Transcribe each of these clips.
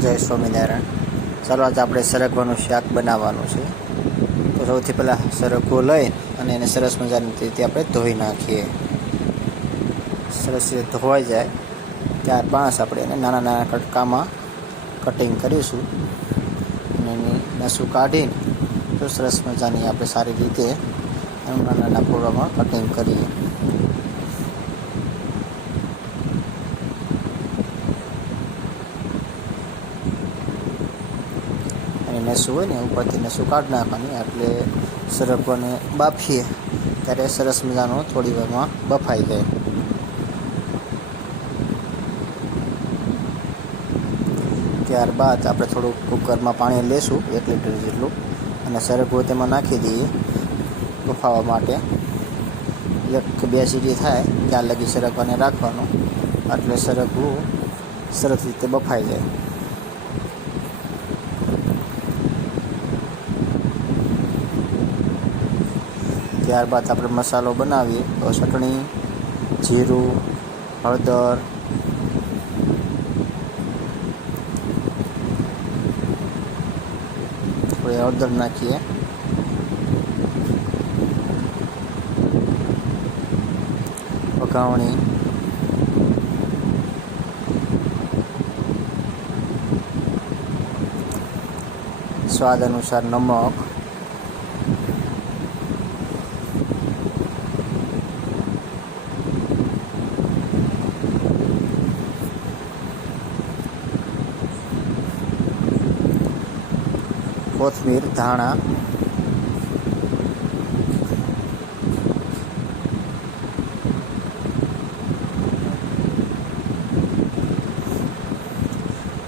જય સ્વામિનારાયણ. ચાલો આજે આપણે સરગવાનું શાક બનાવવાનું છે. તો સૌથી પહેલાં સરગવો લઈ અને એને સરસ મજાની રીતે આપણે ધોઈ નાખીએ. સરસ રીતે ધોવાઈ જાય ત્યારબાદ આપણે એને નાના નાના કટકામાં કટિંગ કરીશું અને એની નસું કાઢીને તો સરસ મજાની આપણે સારી રીતે નાના નાના ફોડામાં કટિંગ કરીએ. નસું હોય ને ઉપરથી નસું કાઢી નાખવાની, એટલે સરગવાને બાફીએ ત્યારે સરસ મજાનો થોડી વારમાં બફાઈ જાય. ત્યારબાદ આપણે થોડુંક કુકરમાં પાણી લેશું 1 લીટર જેટલું અને સરગવો તેમાં નાખી દઈએ બફાવા માટે. 1 કે 2 સીટી થાય ત્યાં લગી સરગવાને રાખવાનું, એટલે સરગવું સરસ રીતે બફાઈ જાય. ત્યારબાદ આપણે મસાલો બનાવીએ તો ચટણી, જીરું, હળદર, થોડી હળદર નાખીએ. વઘાવણી, સ્વાદ અનુસાર નમક, કોથમીર, ધાણા,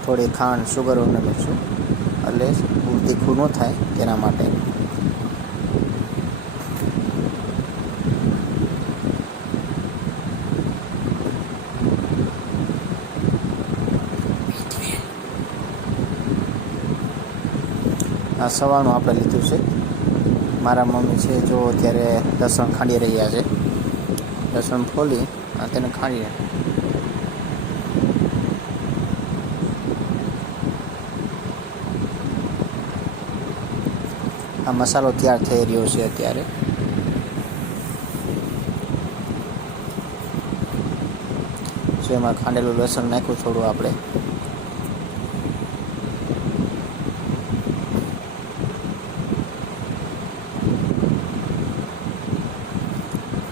થોડી ખાંડ, સુગર ઉમેરીશું એટલે બહુ તીખું ન થાય તેના માટે. આ સવારનું આપણે લીધું છે. મારા મમ્મી છે જો અત્યારે લસણ ખાંડી રહ્યા છે. લસણ ફોલી અને તેને ખાંડીએ. આ મસાલો તૈયાર થઈ રહ્યો છે અત્યારે. જો એમાં ખાંડેલું લસણ નાખ્યું થોડું આપણે.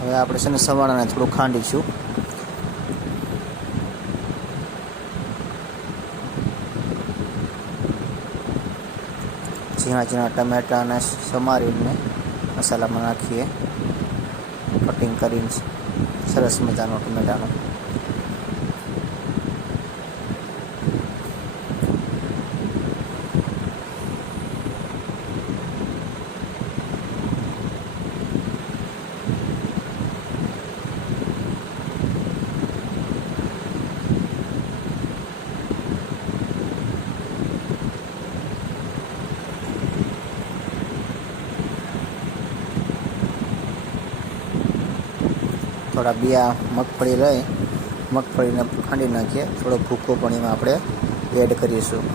હવે આપણે છે ને સવાણાને થોડું ખાંડીશું. ઝીણા ઝીણા ટમેટાને સમારીને મસાલામાં નાખીએ. કટિંગ કરીને સરસ મજાનો ટમેટાનો. થોડા બિયા મગફળી લઈ મગફળીને ખાંડી નાખીએ. થોડો ભૂકો પણ એમાં આપણે એડ કરીશું.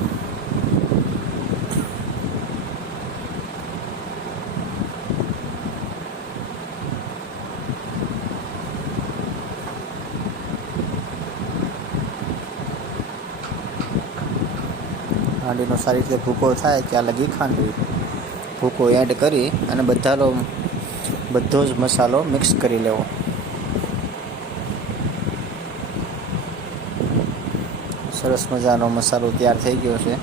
ખાંડીનો સારી રીતે ભૂકો થાય ત્યાં લગી ખાંડવી. ભૂકો એડ કરી અને બધો જ મસાલો મિક્સ કરી લેવો. સરસ મજાનો મસાલો તૈયાર થઈ ગયો છે.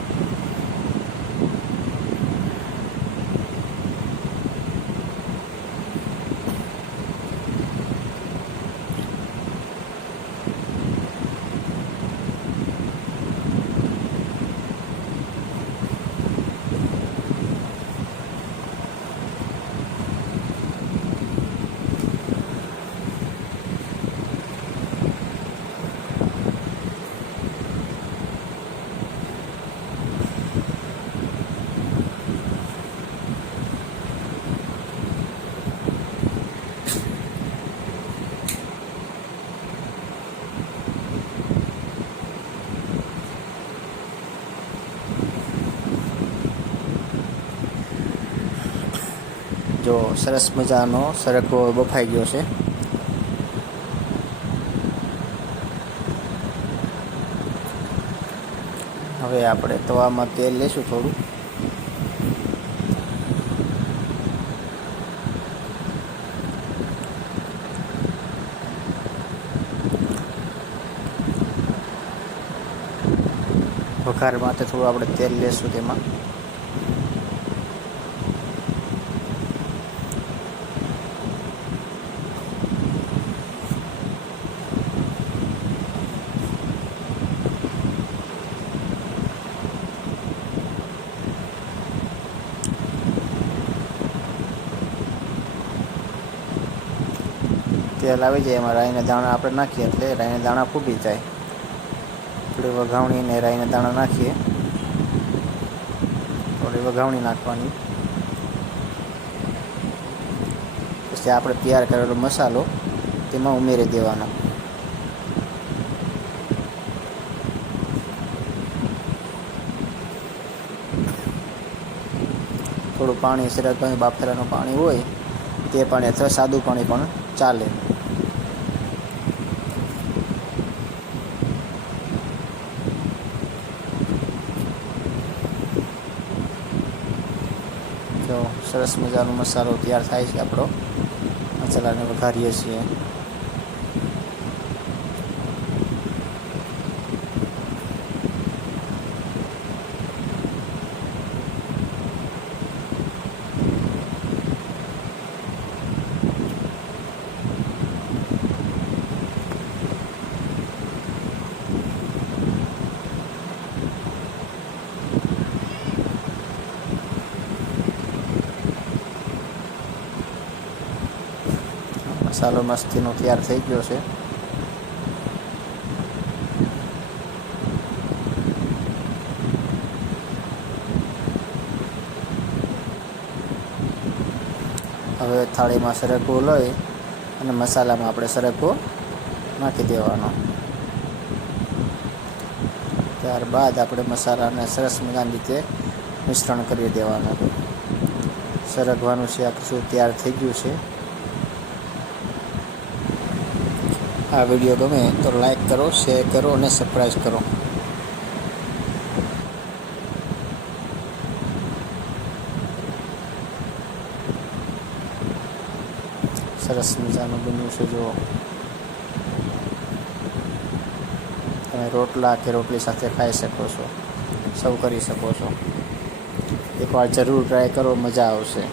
જો સરસ મજાનો સરગવો બફાઈ ગયો છે. હવે આપણે તવામાં તેલ લેશું થોડું. વઘાર માટે થોડું આપણે તેલ લેશું તેમાં. તેલ આવી જાય એમાં રાઈના દાણા આપણે નાખીએ એટલે રાઈના દાણા ફૂટી જાય. થોડી વઘાવણીને રાઈના દાણા નાખીએ. થોડી વઘાવણી નાખવાની. પછી આપણે તૈયાર કરેલો મસાલો તેમાં ઉમેરી દેવાનો. થોડું પાણી સરસ બાફેલાનું પાણી હોય તે પાણી અથવા સાદું પાણી પણ ચાલે. જો સરસ મજાનો મસાલો તૈયાર થાય છે. આપણો મસાલાને વઘારીએ છીએ. મસાલો મસ્તીનો તૈયાર થઈ ગયો છે. હવે થાળીમાં સરગવો લઈ અને મસાલામાં આપણે સરગવો નાખી દેવાનો. ત્યારબાદ આપણે મસાલાને સરસ મજાની રીતે મિશ્રણ કરી દેવાનું. સરગવાનું શાક શું તૈયાર થઈ ગયું છે. આ વિડીયો ગમે તો લાઈક કરો, શેર કરો અને સબસ્ક્રાઈબ કરો. સરસ મજાનું બન્યું છે. જો તમે રોટલા કે રોટલી સાથે ખાઈ શકો છો, સર્વ કરી શકો છો. એકવાર જરૂર ટ્રાય કરો, મજા આવશે.